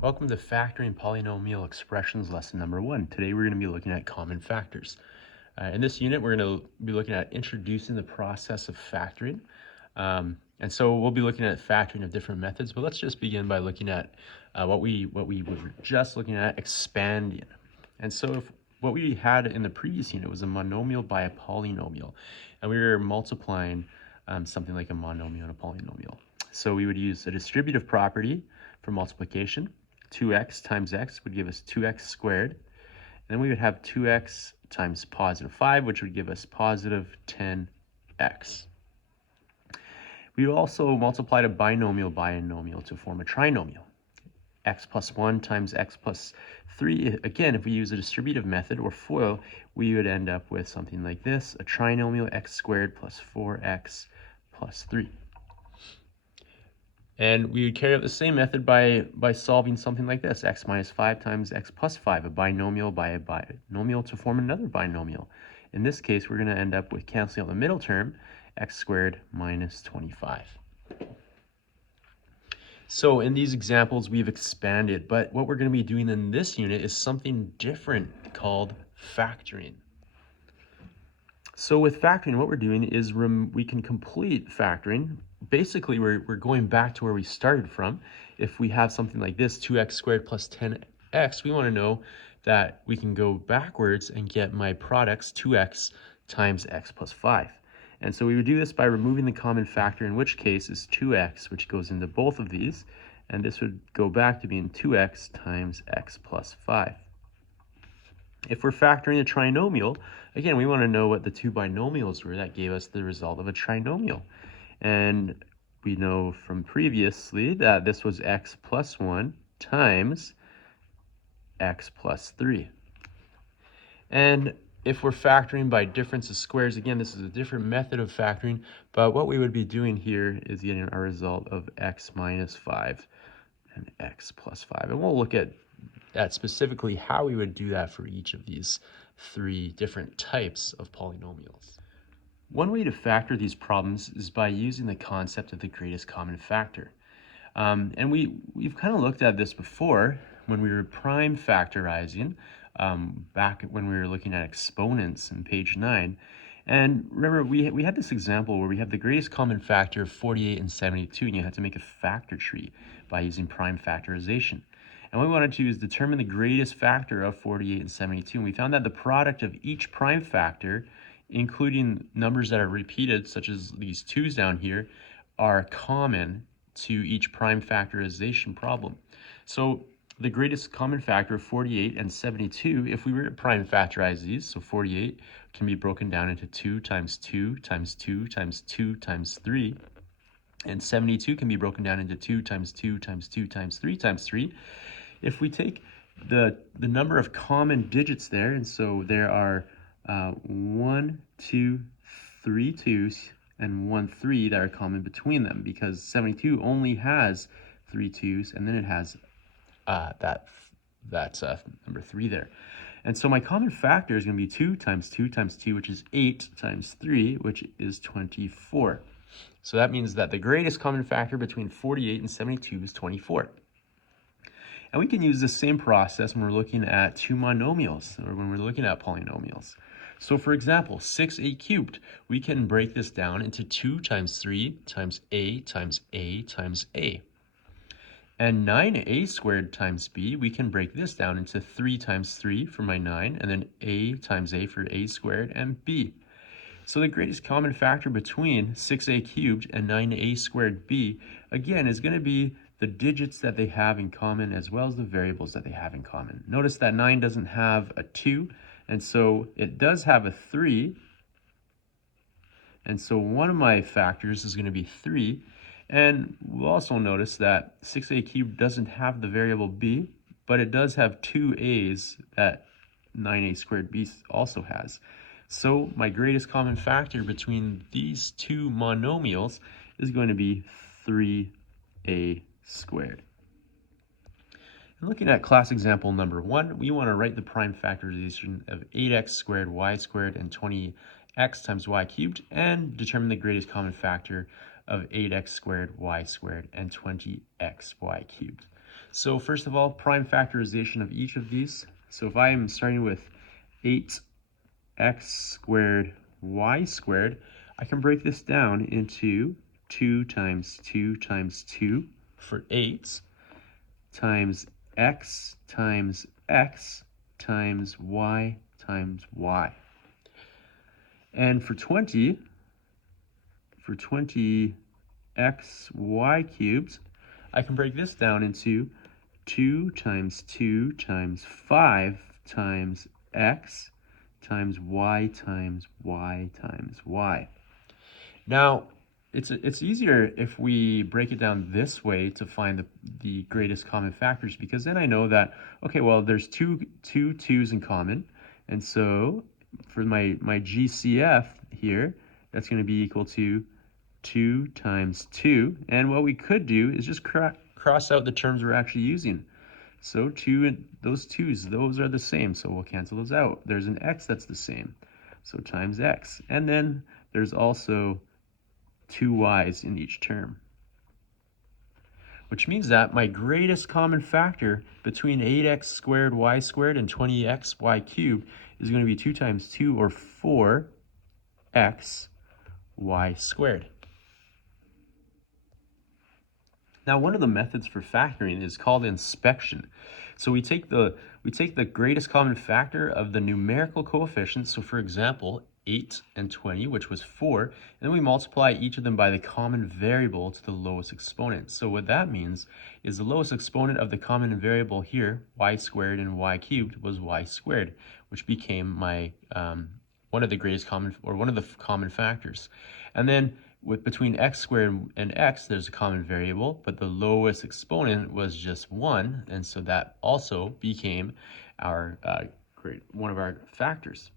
Welcome to Factoring Polynomial Expressions lesson number 1. Today we're going to be looking at common factors. In this unit we're going to be looking at introducing the process of factoring. And so we'll be looking at factoring of different methods, but let's just begin by looking at what we were just looking at, expanding. And so if what we had in the previous unit was a monomial by a polynomial, and we were multiplying something like a monomial and a polynomial. So we would use a distributive property for multiplication. 2x times x would give us 2x squared. And then we would have 2x times positive 5, which would give us positive 10x. We also multiplied a binomial binomial to form a trinomial. X plus 1 times x plus 3. Again, if we use a distributive method or FOIL, we would end up with something like this, a trinomial x squared plus 4x plus 3. And we would carry out the same method by solving something like this, x minus 5 times x plus 5, a binomial by a binomial to form another binomial. In this case, we're going to end up with canceling out the middle term, x squared minus 25. So in these examples, we've expanded, but what we're going to be doing in this unit is something different called factoring. So with factoring, what we're doing is we can complete factoring. Basically, we're going back to where we started from. If we have something like this, 2x squared plus 10x, we want to know that we can go backwards and get my products 2x times x plus 5. And so we would do this by removing the common factor, in which case is 2x, which goes into both of these. And this would go back to being 2x times x plus 5. If we're factoring a trinomial, again, we want to know what the two binomials were that gave us the result of a trinomial. And we know from previously that this was x plus 1 times x plus 3. And if we're factoring by difference of squares, again, this is a different method of factoring, but what we would be doing here is getting our result of x minus 5 and x plus 5. And we'll look at specifically how we would do that for each of these three different types of polynomials. One way to factor these problems is by using the concept of the greatest common factor. And we've kind of looked at this before when we were prime factorizing, back when we were looking at exponents in page 9. And remember, we had this example where we have the greatest common factor of 48 and 72, and you had to make a factor tree by using prime factorization. And what we wanted to do is determine the greatest factor of 48 and 72. And we found that the product of each prime factor, including numbers that are repeated, such as these 2's down here, are common to each prime factorization problem. So the greatest common factor of 48 and 72, if we were to prime factorize these, so 48 can be broken down into 2 times 2 times 2 times 2 times 3. And 72 can be broken down into 2 times 2 times 2 times 3 times 3. If we take the number of common digits there, and so there are 1, 2, 3 2's and 1 3 that are common between them, because 72 only has 3 2's, and then it has that number 3 there. And so my common factor is going to be 2 times 2 times 2, which is 8, times 3, which is 24. So that means that the greatest common factor between 48 and 72 is 24. And we can use the same process when we're looking at two monomials, or when we're looking at polynomials. So for example, 6a cubed, we can break this down into 2 times 3 times a times a times a. And 9a squared times b, we can break this down into 3 times 3 for my 9, and then a times a for a squared, and b. So the greatest common factor between 6a cubed and 9a squared b, again, is going to be the digits that they have in common as well as the variables that they have in common. Notice that 9 doesn't have a 2, and so it does have a 3. And so one of my factors is going to be 3. And we'll also notice that 6a cubed doesn't have the variable b, but it does have 2 a's that 9a squared b also has. So my greatest common factor between these two monomials is going to be 3a squared. And looking at class example number 1, we want to write the prime factorization of 8x squared y squared and 20x times y cubed, and determine the greatest common factor of 8x squared y squared and 20xy cubed. So first of all, prime factorization of each of these. So if I am starting with 8x squared y squared, I can break this down into 2 times 2 times 2 for 8 times x times x times y times y. And for 20 xy cubed, I can break this down into 2 times 2 times 5 times x times y times y times y. Now, it's easier if we break it down this way to find the greatest common factors, because then I know that, okay, well, there's two twos in common, and so for my GCF here, that's going to be equal to 2 times 2, and what we could do is just cross out the terms we're actually using. So 2 and those 2's, those are the same, so we'll cancel those out. There's an x that's the same, so times x. And then there's also 2 y's in each term, which means that my greatest common factor between 8x squared y squared and 20x y cubed is going to be 2 times 2, or 4x y squared. Now, one of the methods for factoring is called inspection. So we take the greatest common factor of the numerical coefficients. So for example, 8 and 20, which was 4, and then we multiply each of them by the common variable to the lowest exponent. So what that means is the lowest exponent of the common variable here, y squared and y cubed, was y squared, which became my one of the greatest common, or one of the common factors. And then between x squared and x, there's a common variable, but the lowest exponent was just 1, and so that also became our one of our factors.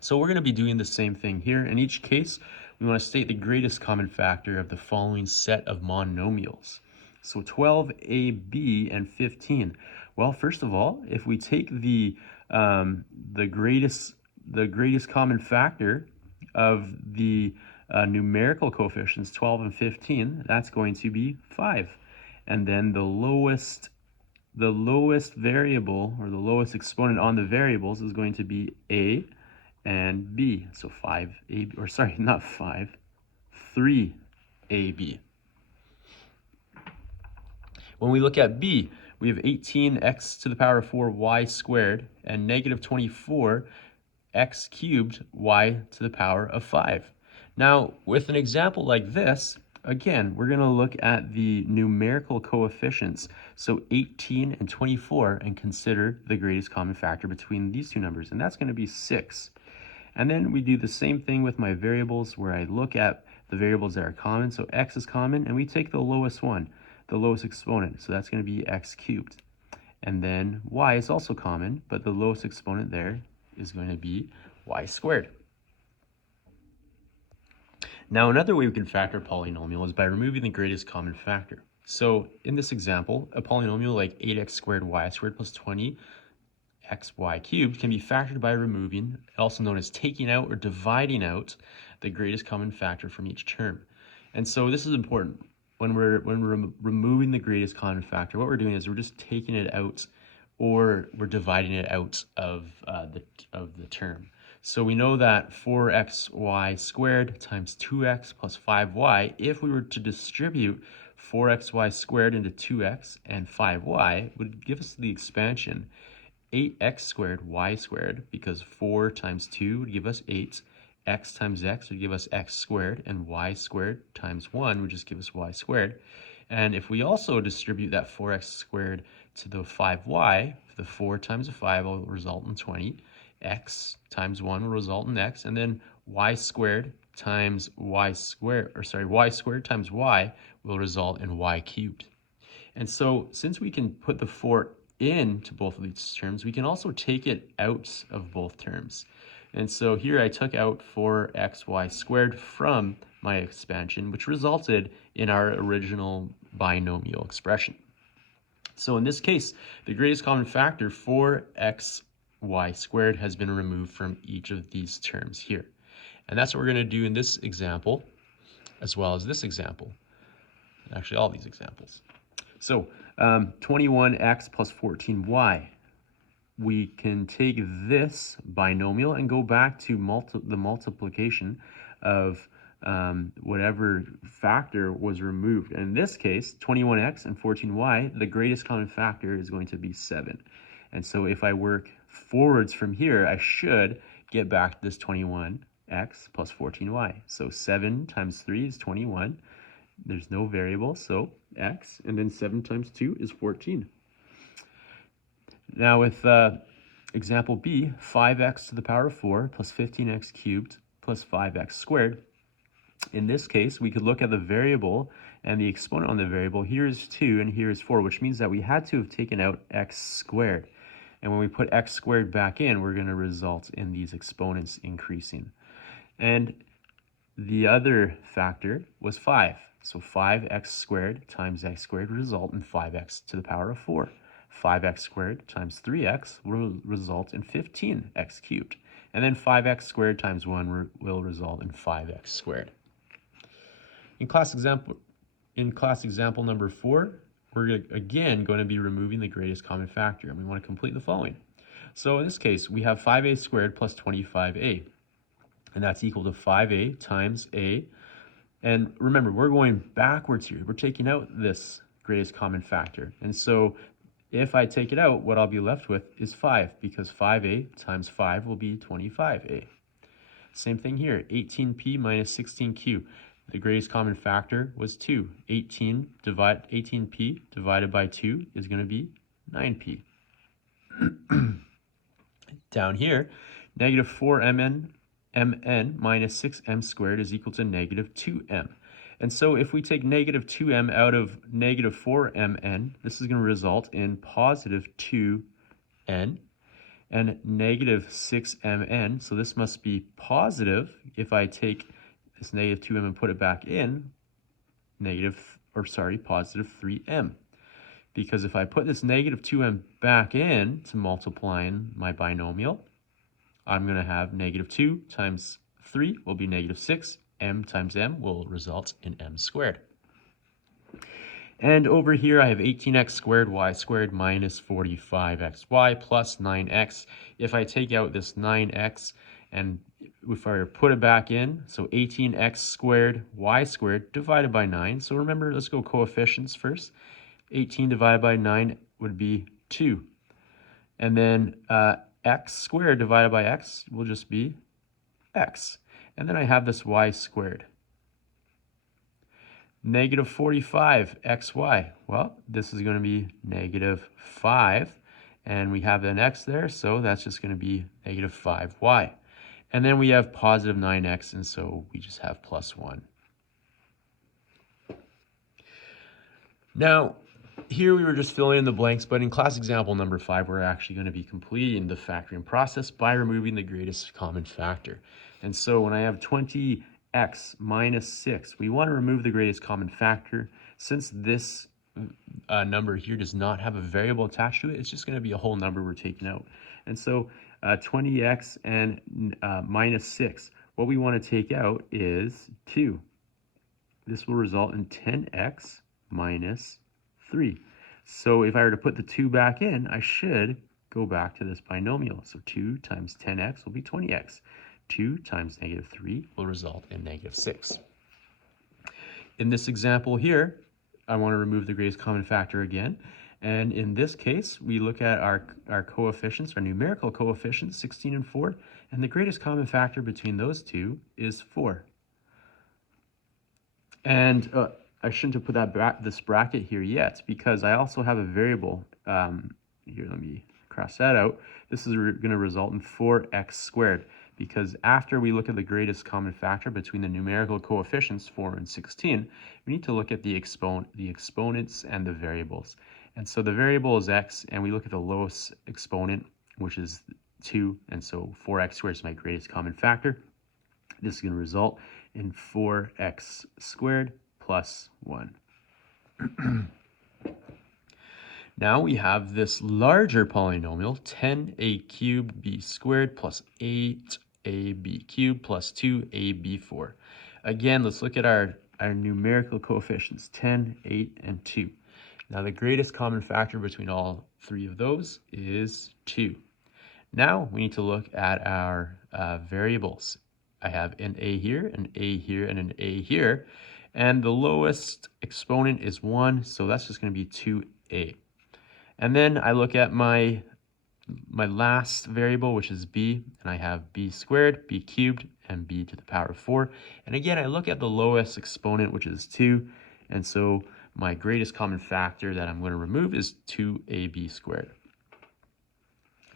So we're going to be doing the same thing here. In each case, we want to state the greatest common factor of the following set of monomials. So 12ab and 15. Well, first of all, if we take the greatest common factor of the numerical coefficients, 12 and 15, that's going to be 5. And then the lowest variable, or the lowest exponent on the variables, is going to be a and b. So 5ab, or sorry, not 5, 3ab. When we look at b, we have 18x to the power of 4 y squared and negative 24 x cubed y to the power of 5. Now, with an example like this, again, we're going to look at the numerical coefficients, so 18 and 24, and consider the greatest common factor between these two numbers, and that's going to be 6. And then we do the same thing with my variables, where I look at the variables that are common. So x is common, and we take the lowest one, the lowest exponent, so that's going to be x cubed. And then y is also common, but the lowest exponent there is going to be y squared. Now, another way we can factor a polynomial is by removing the greatest common factor. So in this example, a polynomial like 8x squared y squared plus 20 xy cubed can be factored by removing, also known as taking out or dividing out, the greatest common factor from each term. And so this is important. When we're removing the greatest common factor, what we're doing is we're just taking it out, or we're dividing it out of the term. So we know that 4xy squared times 2x plus 5y, if we were to distribute 4xy squared into 2x and 5y, would give us the expansion 8x squared y squared, because 4 times 2 would give us 8, x times x would give us x squared, and y squared times 1 would just give us y squared. And if we also distribute that 4x squared to the 5y, the 4 times the 5 will result in 20, x times 1 will result in x, and then y squared times y squared, or sorry, y squared times y will result in y cubed. And so since we can put the 4 into both of these terms, we can also take it out of both terms. And so here I took out 4xy squared from my expansion, which resulted in our original binomial expression. So in this case, the greatest common factor, 4xy squared, has been removed from each of these terms here. And that's what we're going to do in this example, as well as this example. Actually, all these examples. So 21x plus 14y. We can take this binomial and go back to the multiplication of whatever factor was removed. And in this case, 21x and 14y, the greatest common factor is going to be 7. And so if I work forwards from here, I should get back to this 21x plus 14y. So 7 times 3 is 21. There's no variable, so x, and then 7 times 2 is 14. Now with example B, 5x to the power of 4 plus 15x cubed plus 5x squared. In this case, we could look at the variable and the exponent on the variable. Here is 2 and here is 4, which means that we had to have taken out x squared. And when we put x squared back in, we're going to result in these exponents increasing. And the other factor was 5. So 5x squared times x squared result in 5x to the power of 4. 5x squared times 3x will result in 15x cubed. And then 5x squared times 1 will result in 5x squared. In class example number 4, we're again going to be removing the greatest common factor, and we want to complete the following. So in this case, we have 5a squared plus 25a, and that's equal to 5a times a. And remember, we're going backwards here. We're taking out this greatest common factor. And so if I take it out, what I'll be left with is 5, because 5a times 5 will be 25a. Same thing here, 18p minus 16q. The greatest common factor was 2. 18p divided by 2 is going to be 9p. Down here, negative 4mn minus 6m squared is equal to negative 2m. And so if we take negative 2m out of negative 4mn, this is going to result in positive 2n and negative 6mn. So this must be positive. If I take this negative 2m and put it back in, positive 3m. Because if I put this negative 2m back in to multiplying my binomial, I'm going to have negative 2 times 3 will be negative 6. M times m will result in m squared. And over here I have 18x squared y squared minus 45xy plus 9x. If I take out this 9x and if I put it back in, so 18x squared y squared divided by 9. So remember, let's go coefficients first. 18 divided by 9 would be 2. And then x squared divided by x will just be x. And then I have this y squared. Negative 45xy. Well, this is going to be negative 5. And we have an x there, so that's just going to be negative 5y. And then we have positive 9x, and so we just have plus 1. Now, here we were just filling in the blanks, but in class example number 5, we're actually going to be completing the factoring process by removing the greatest common factor. And so when I have 20x minus 6, we want to remove the greatest common factor. Since this number here does not have a variable attached to it, it's just going to be a whole number we're taking out. And so 20x and minus 6, what we want to take out is 2. This will result in 10x minus 3. So if I were to put the 2 back in, I should go back to this binomial. So 2 times 10x will be 20x. 2 times negative 3 will result in negative 6. In this example here, I want to remove the greatest common factor again. And in this case, we look at our coefficients, our numerical coefficients, 16 and 4. And the greatest common factor between those two is 4. And I shouldn't have put this bracket here yet, because I also have a variable. Here, let me cross that out. This is going to result in 4x squared, because after we look at the greatest common factor between the numerical coefficients, 4 and 16, we need to look at the exponents and the variables. And so the variable is x, and we look at the lowest exponent, which is 2, and so 4x squared is my greatest common factor. This is going to result in 4x squared plus 1. Now we have this larger polynomial, 10a cubed b squared plus 8ab cubed plus 2ab4. Again, let's look at our numerical coefficients, 10, 8, and 2. Now the greatest common factor between all three of those is 2. Now we need to look at our variables. I have an a here, an a here, and an a here. And the lowest exponent is 1, so that's just going to be 2a. And then I look at my last variable, which is b, and I have b squared, b cubed, and b to the power of 4. And again, I look at the lowest exponent, which is 2, and so my greatest common factor that I'm going to remove is 2ab squared.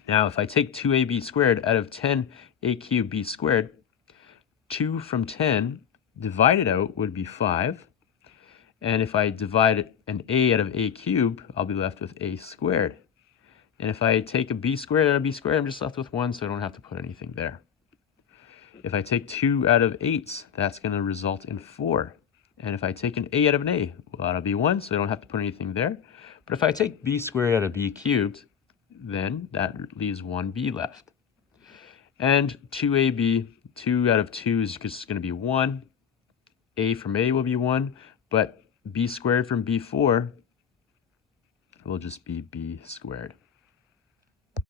Now, if I take 2ab squared out of 10a cubed b squared, 2 from 10 divided out would be 5. And if I divide an a out of a cubed, I'll be left with a squared. And if I take a b squared out of b squared, I'm just left with 1, so I don't have to put anything there. If I take 2 out of 8, that's going to result in 4. And if I take an a out of an a, well, that'll be 1, so I don't have to put anything there. But if I take b squared out of b cubed, then that leaves 1b left. And 2ab, 2 out of 2 is just going to be 1. A from a will be 1, but b squared from b4 will just be b squared.